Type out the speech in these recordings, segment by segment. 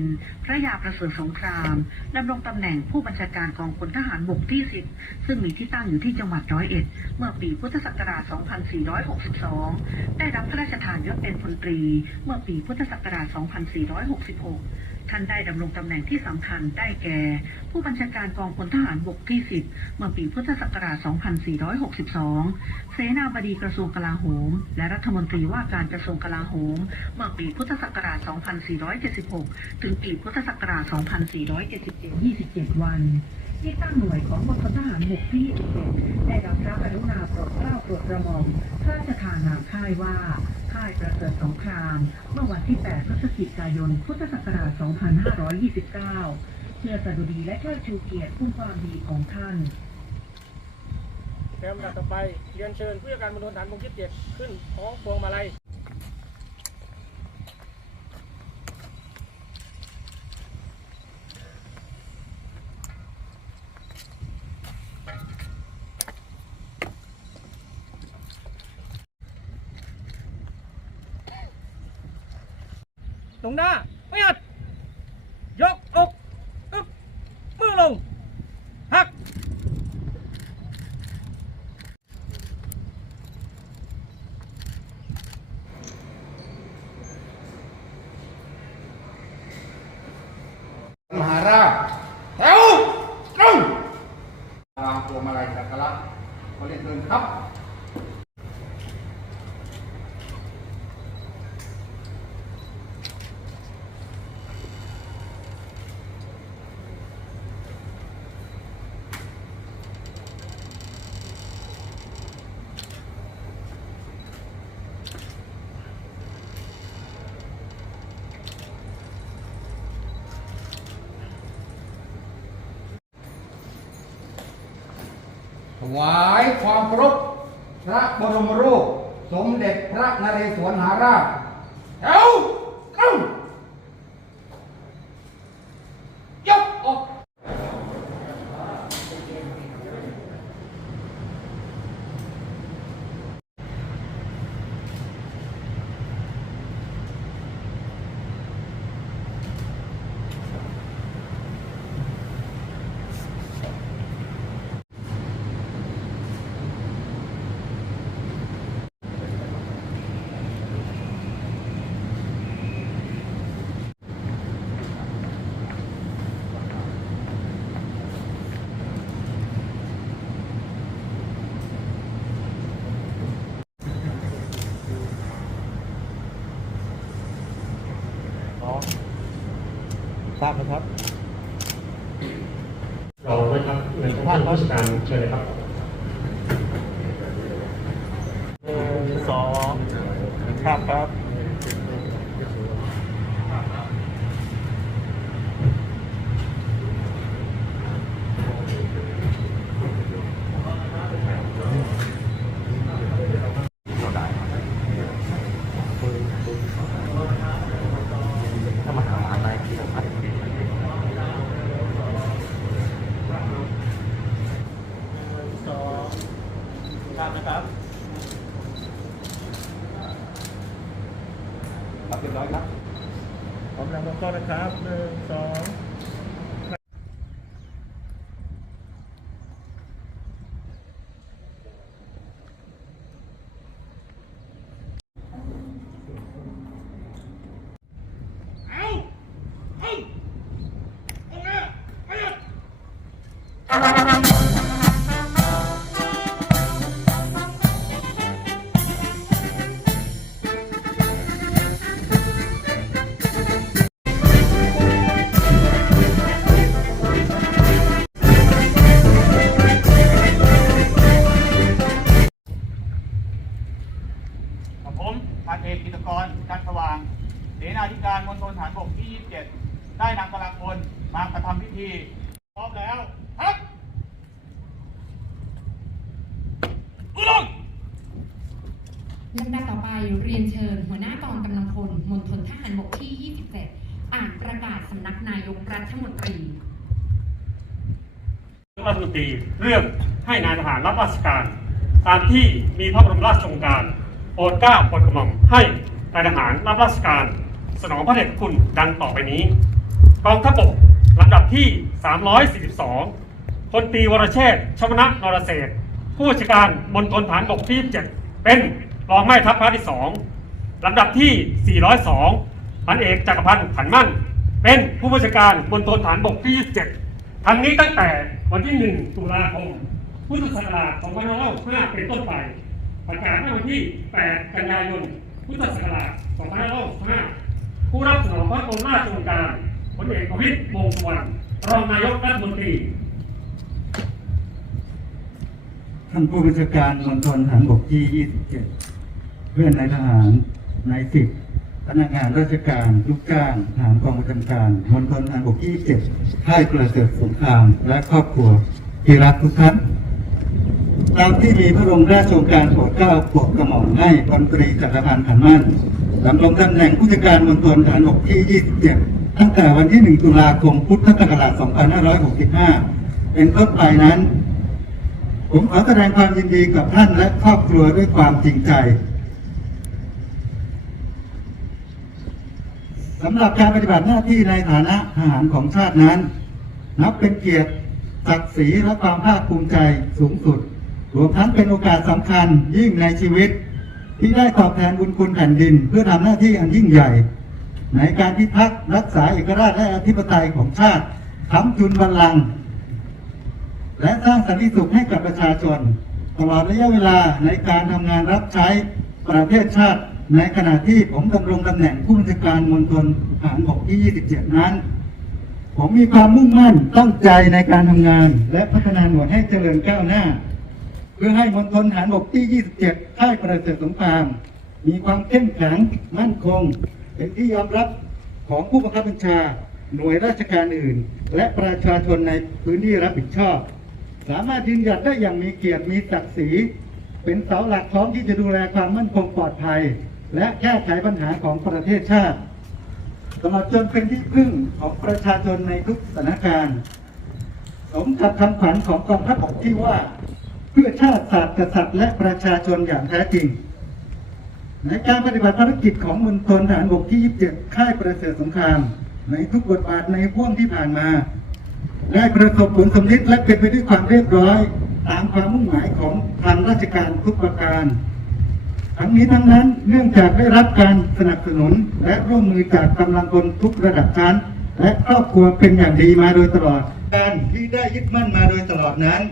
รดาศักดิ์เป็นพระยาประเสริฐสงครามดำรงตำแหน่งผู้บัญชาการกองพลทหารบกที่ 10 ซึ่งมีที่ตั้งอยู่ที่จังหวัดร้อยเอ็ด เมื่อปีพุทธศักราช 2462 ได้รับพระราชทานยศเป็นพลตรี เมื่อปีพุทธศักราช 2466 ท่านได้ดำรงตำแหน่งที่สำคัญได้แก่ ผู้บัญชาการกองพลทหารบกที่ 10 เมื่อปีพุทธศักราช 2462 เสนาบดีกระทรวงกลาโหม และรัฐมนตรีว่าการกระทรวงกลาโหม เมื่อปีพุทธศักราช 2476 ถึงปีพุทธศักราช 2477 27 วัน ที่ตั้งหน่วยของมณฑลทหารบกที่ 21 ได้รับพระกรุณาโปรดเกล้าโปรดกระหม่อมพระราชทานนามค่ายว่า ค่ายประเสริฐสงคราม เมื่อวันที่ 8 พฤศจิกายน พุทธศักราช 2529 เพื่อสดุดีและเทิดชูเกียรติคุณความดีของท่านในลำดับต่อไป เรียนเชิญผู้จัดการมณฑลฐานบกที่เจ็ดขึ้นพร้องพวงมาลัย ตรงหน้าไม่อัด ยกอกอึ๊บมือลง หัก มหาราชแถวตรงตามพวงมาลัยสักการะขอเรียนเชิญครับ ถ วายความเคารพพระบรมรูป สมเด็จพระนเรศวรมหาราชแถวตรงยกออก ทราบนะครับ เราไม่ครับในท่านราชการเชิญเลยครับ ลำดับต่อไปเรียนเชิญ หัวหน้ากองกำลังพลมณฑลทหารบกที่ 27 อ่านประกาศสำนักนายกรัฐมนตรีรัฐมนตรีเรื่องให้นายทหารรับราชการ ตามที่มีพระบรมราชโองการโปรดเกล้าโปรดกระหม่อมให้นายทหารรับราชการ สนองพระเดชคุณดังต่อไปนี้กองทัพบกลำดับที่ 342พลตรีวรเชษฐชวนะนรเศรษฐผู้บัญชาการมณฑลฐานบกที่ 7 เป็น รองแม่ทัพภาคที่2ลำดับที่ 402 พันเอกจักรพันธ์ขันมั่น เป็นผู้บัญชาการมณฑลฐานบกที่ 27 ทั้งนี้ตั้งแต่วันที่ 1 ตุลาคม พุทธศักราช2565เป็นต้นไป ประกาศเมื่อวันที่ 8 กันยายน พุทธศักราช2565ผู้รับสนองพระองค์ราชโองการพลเอกประวิตรวงษ์สุวรรณ รองนายกรัฐมนตรี ท่านผู้บัญชาการมณฑลฐานบกที่ 27 พื่อนนายทหารนายสิบพนักงานราชการลูกจ้างทหารกองประจำการมณฑลฐานบกที่27ค่ายกระเสริฐสงครามและครอบครัวที่รักทุกท่านตามที่มีพระบรมราชโองการโปรดเกล้าโปรดกระหม่อมให้พลตรีจักรพันธ์ขันมั่นดำรงตำแหน่งผู้จัดการมณฑลฐานบกที่ 27 ตั้งแต่วันที่ 1 ตุลาคม พุทธศักราช 2565 เป็นต้นไปนั้น ผมขอแสดงความยินดีกับท่านและครอบครัวด้วยความจริงใจ สำหรับการปฏิบัติหน้าที่ในฐานะทหารของชาตินั้น นับเป็นเกียรติศักดิ์ศรีและความภาคภูมิใจสูงสุด รวมทั้งเป็นโอกาสสำคัญยิ่งในชีวิต ที่ได้ตอบแทนบุญคุณแผ่นดิน เพื่อทำหน้าที่อันยิ่งใหญ่ ในการพิทักษ์รักษาเอกราชและอธิปไตยของชาติค้ำจุนบัลลังก์และสร้างสันติสุขให้กับประชาชน ตลอดระยะเวลาในการทำงานรับใช้ประเทศชาติ ในขณะที่ผมดำรงตำแหน่งผู้บัญชาการมณฑลทหารบกที่ 27 นั้น ผมมีความมุ่งมั่นตั้งใจในการทำงาน และพัฒนาหน่วยให้เจริญก้าวหน้า เพื่อให้มณฑลฐานบกที่ 27ค่ายประเสริฐสงคราม มีความเข้มแข็งมั่นคง เป็นที่ยอมรับของผู้บังคับบัญชา หน่วยราชการอื่น และประชาชนในพื้นที่รับผิดชอบ สามารถยืนหยัดได้อย่างมีเกียรติมีศักดิ์ศรี เป็นเสาหลักพร้อมที่จะดูแลความมั่นคงปลอดภัย และแก้ไขปัญหาของประเทศชาติตลอดจนเป็นที่พึ่งของประชาชนในทุกสถานการณ์ สมกับคำขวัญของกองทัพบกที่ว่า เพื่อชาติศาสตร์กษัตริย์และประชาชนอย่างแท้จริง ในการปฏิบัติภารกิจของมณฑลทหารบกที่ 27 ค่ายประเสริฐสงคราม ในทุกบทบาทในพ่วงที่ผ่านมา ได้ประสบผลสำเร็จและเป็นไปด้วยความเรียบร้อย ตามความมุ่งหมายของทางราชการทุกประการ ทั้งนี้ทั้งนั้นเนื่องจากได้รับการสนับสนุนและร่วมมือจากกำลังพลทุกระดับชั้น และครอบครัวเป็นอย่างดีมาโดยตลอด การที่ได้ยึดมั่นมาโดยตลอดนั้น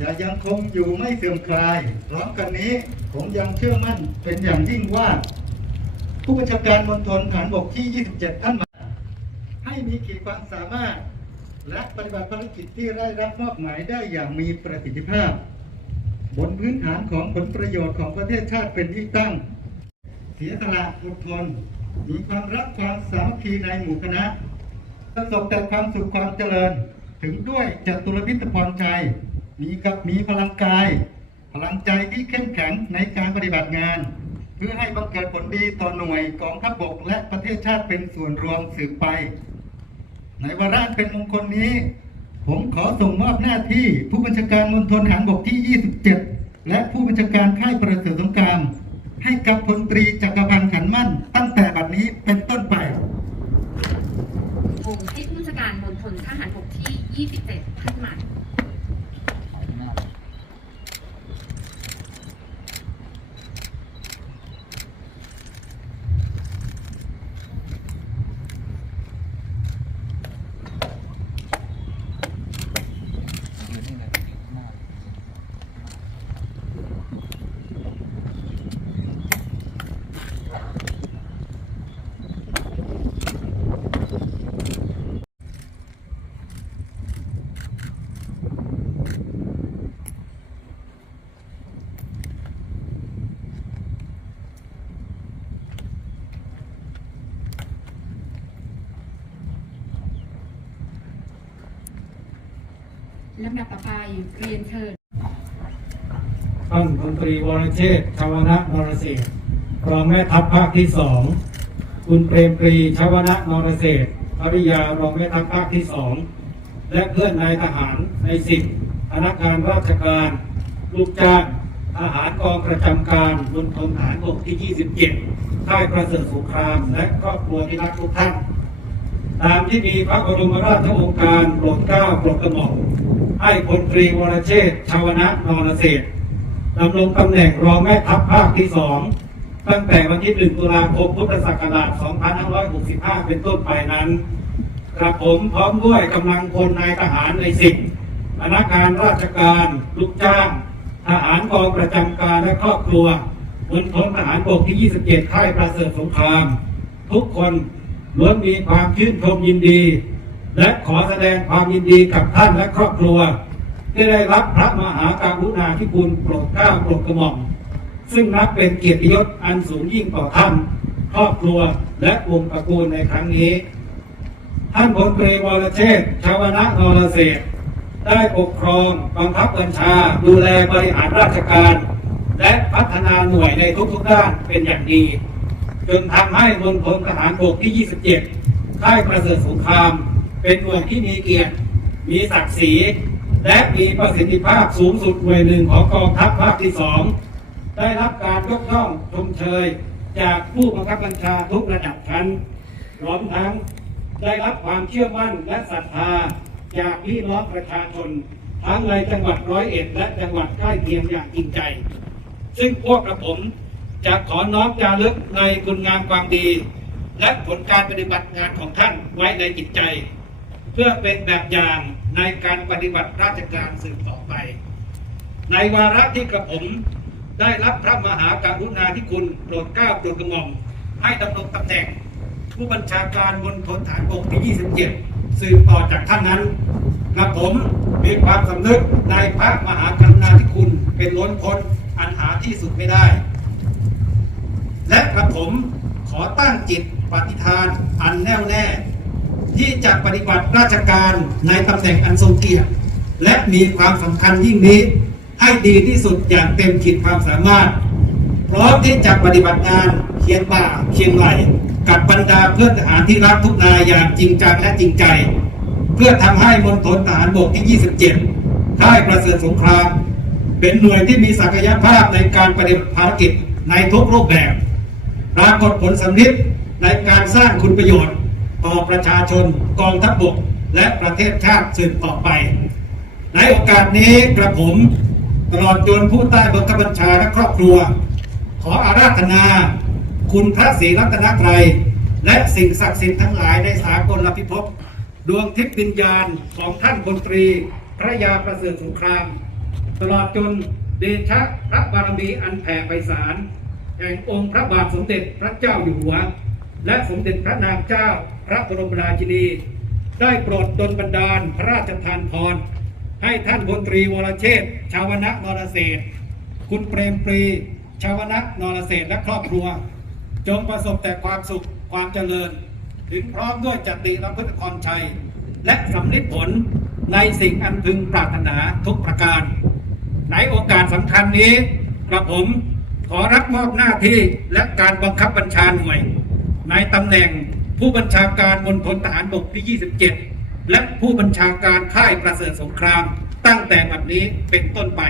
จะยังคงอยู่ไม่เสื่อมคลายพร้อมกันนี้ผมยังเชื่อมั่นเป็นอย่างยิ่งว่า ผู้บัญชาการมณฑลฐานบกที่ 27 ท่านมา ให้มีขีดความสามารถ และปฏิบัติภารกิจที่ได้รับมอบหมายได้อย่างมีประสิทธิภาพ บนพื้นฐานของผลประโยชน์ของประเทศชาติเป็นที่ตั้ง เสียสละอดทนมีความรักความสามัคคีในหมู่คณะประสบแต่ความสุขความเจริญ ถึงด้วยจตุรพิธพรชัยมีกับมีพลังกาย พลังใจที่เข้มแข็งในการปฏิบัติงาน เพื่อให้บังเกิดผลดีต่อหน่วยกองทัพบกและประเทศชาติเป็นส่วนรวมสืบไป ในวาระเป็นมงคลนี้ ผมขอส่งมอบหน้าที่ผู้บัญชาการมณฑลฐานบกที่ 27 และผู้บัญชาการค่ายประเสริฐสงคราม ให้กับพลตรีจักรพันธ์ขันมั่น ตั้งแต่บัดนี้เป็นต้นไป วงให้ผู้บัญชาการมณฑลทหารบกที่ 27 ท่านหมัน ลำดับต่อไปเรียนเชิญท่านพลตรีวรเชษฐ์ชวนะนรเศษรองแม่ทัพภาคที่สองคุณเปรมปรีชวนะนรเศษภริยารองแม่ทัพภาคที่สองและเพื่อนนายทหารในสิบพนักงานราชการ ลูกจ้างทหารกองประจำการบนทนฐานบกที่ 27 ค่ายประเสริฐสงคราม และครอบครัวที่รักทุกท่าน ตามที่มีพระบรมราชโองการโปรดเกล้าโปรดกระหม่อม ให้พลตรีวรเชษฐ์ชาวนะนรเศษดำรงตำแหน่งรองแม่ทัพภาคที่สองตั้งแต่วันที่ 1 ตุลาคม พุทธศักราช 2565 เป็นต้นไปนั้นกระผมพร้อมด้วยกำลังพลนายทหารในสิบพนักงานราชการ ลูกจ้าง ทหารกองประจำการและครอบครัวมณฑลทหารบกที่ 27 ค่ายประเสริฐสงคราม ทุกคนล้วนมีความชื่นชมยินดี และขอแสดงความยินดีกับท่านและครอบครัว ที่ได้รับพระมหาการุณาธิคุณโปรดเกล้าโปรดกระหม่อมซึ่งนับเป็นเกียรติยศอันสูงยิ่งต่อท่าน ครอบครัวและวงตระกูลในครั้งนี้ ท่านพลตรีวรเชษฐ์ชาวนะนรเศษได้ปกครองบังคับบัญชา ดูแลบริหารราชการ และพัฒนาหน่วยในทุกๆด้านเป็นอย่างดี จนทำให้มณฑลทหารบกที่ 27 ค่ายประเสริฐสงคราม เป็นหน่วยที่มีเกียรติ มีศักดิ์ศรี และมีประสิทธิภาพสูงสุดหน่วยหนึ่งของกองทัพภาคที่สองได้รับการยกย่องชมเชย จากผู้บังคับบัญชาทุกระดับชั้นพร้อมทั้งได้รับความเชื่อมั่นและศรัทธาจากพี่น้องประชาชน ทั้งในจังหวัดร้อยเอ็ดและจังหวัดใกล้เคียงอย่างจริงใจ ซึ่งพวกกระผมจะขอน้อมจารึกในคุณงามความดี และผลการปฏิบัติงานของท่านไว้ในจิตใจ เพื่อเป็นแบบอย่างในการปฏิบัติราชการสืบต่อไป ในวาระที่กระผมได้รับพระมหาการุณาธิคุณโปรดเกล้าโปรดกระหม่อมให้ดำรงตำแหน่ง ผู้บัญชาการมณฑลฐานบกที่ 27 สืบต่อจากท่านนั้นกระผมมีความสำนึกในพระมหากรุณาธิคุณเป็นล้นพ้นอันหาที่สุดไม่ได้ และกระผมขอตั้งจิตปฏิฐานอันแน่วแน่ ที่จะปฏิบัติราชการในตำแหน่งอันทรงเกียรติและมีความสำคัญยิ่งนี้ ให้ดีที่สุดอย่างเต็มขีดความสามารถ พร้อมที่จะปฏิบัติงานเคียงบ่าเคียงไหล กับบรรดาเพื่อนทหารที่รักทุกนายอย่างจริงจังและจริงใจ เพื่อทำให้มณฑลทหารบกที่ 27ค่ายประเสริฐสงคราม เป็นหน่วยที่มีศักยภาพในการปฏิบัติภารกิจในทุกรูปแบบปรากฏผลสำลิดในการสร้างคุณประโยชน์ ต่อประชาชนกองทัพบกและประเทศชาติสืบต่อไป ในโอกาสนี้กระผมตลอดจนผู้ใต้บังคับบัญชาและครอบครัว ขออาราธนา คุณพระศรีรัตนตรัยและสิ่งศักดิ์สิทธิ์ทั้งหลายในสากลพิภพดวงทิพย์วิญญาณของท่านพลตรี พระยาประเสริฐสงคราม ตลอดจนเดชะพระบารมีอันแผ่ไพศาลแห่งองค์พระบาทสมเด็จพระเจ้าอยู่หัว และสมเด็จพระนางเจ้า พระบรมราชินี ได้โปรดดลบันดาลพระราชทานพร ให้ท่านพลตรีวรเชษชาวนะนรเศรษฐ์คุณเปรมปรี ชาวนะนรเศรษฐ์และครอบครัว จงประสบแต่ความสุขความเจริญ ถึงพร้อมด้วยจติรพุทธพรชัย และสำลิดผลในสิ่งอันพึงปรารถนาทุกประการ ในโอกาสสำคัญนี้กระผมขอรับมอบหน้าที่และการบังคับบัญชาหน่วย ในตำแหน่ง ผู้บัญชาการมณฑลทหารบกที่ 27 และผู้บัญชาการค่ายประเสริฐสงคราม ตั้งแต่บัดนี้เป็นต้นไป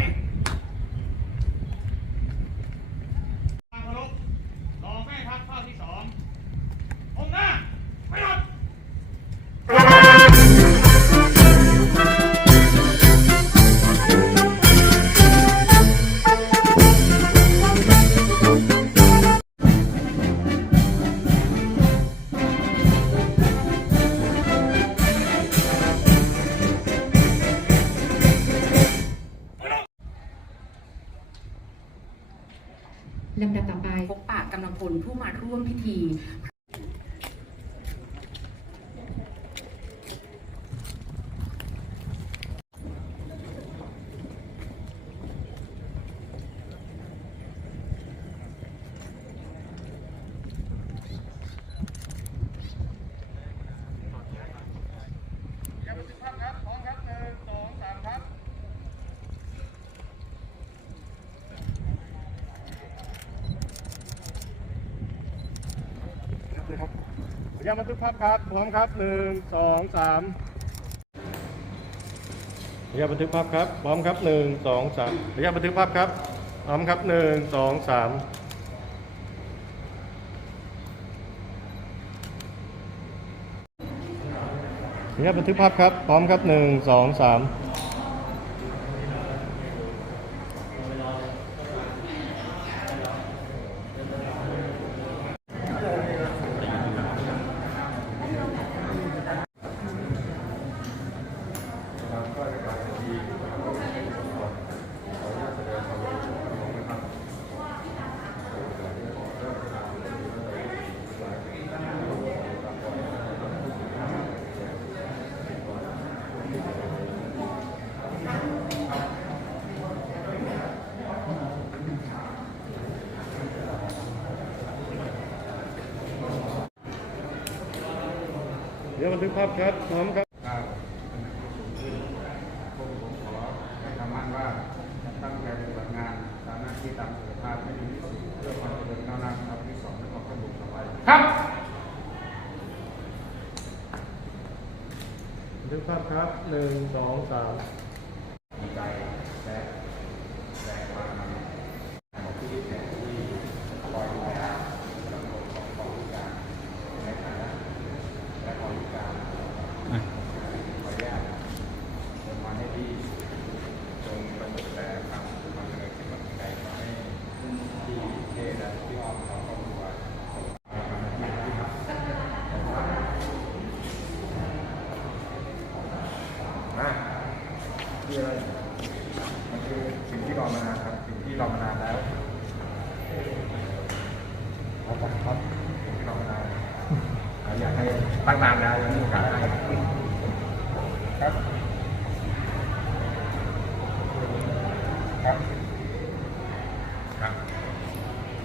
ยังบันทึกภาพครับ พร้อมครับหนึ่งสองสามพยายาบันทึกภาพครับ พร้อมครับหนึ่งสองสามยายบันทึกภาพครับ พร้อมครับหนึ่งสองสามยายบันทึกภาพครับ พร้อมครับหนึ่งสองสาม บันทึกภาพครับพร้อมครับครับพวกผมขอให้คำมั่นว่าจะตั้งใจปฏิบัติงานตามหน้าที่ตามสุขภาพให้ดีที่สุดเพื่อความเจริญก้าวหน้าของที่สองและความสนุกต่อไปครับบันทึกภาพครับหนึ่งสองสาม ดีใจและแสดงความของที่แทนที่คอยดูแลระบบของกองวิการในฐานะและกองวิการขออนุญาตลงมาให้ดีจงประสบแต่ความความเจริญที่มั่นใจขอให้ที่เทและที่ออมของครอบครัวมา คืออะไรมันคือสิ่งที่รอมานานครับ สิ่งที่รอมานานแล้วครับครับสิ่งที่รอมานานอยากให้ตั้งนานแล้วยังมีโอกาสได้ครับ ครับ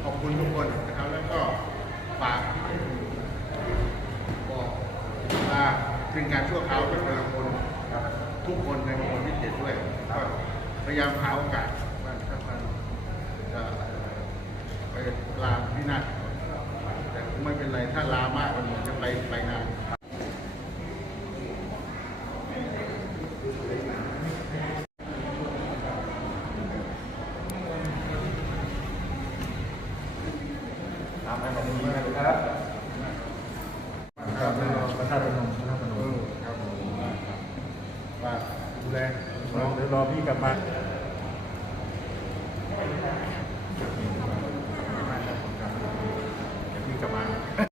ขอบคุณทุกคนนะครับ แล้วก็ฝากบอกว่าเป็นการชั่วคราวกับแต่ละคนครับทุกคนในมณฑลที่เจ็ดด้วยก็พ ยายามหาโอกาสว่าถ้ามันจะไปลาพินาศแต่ไม่เป็นไรถ้าลามากมันจะไปไปนาน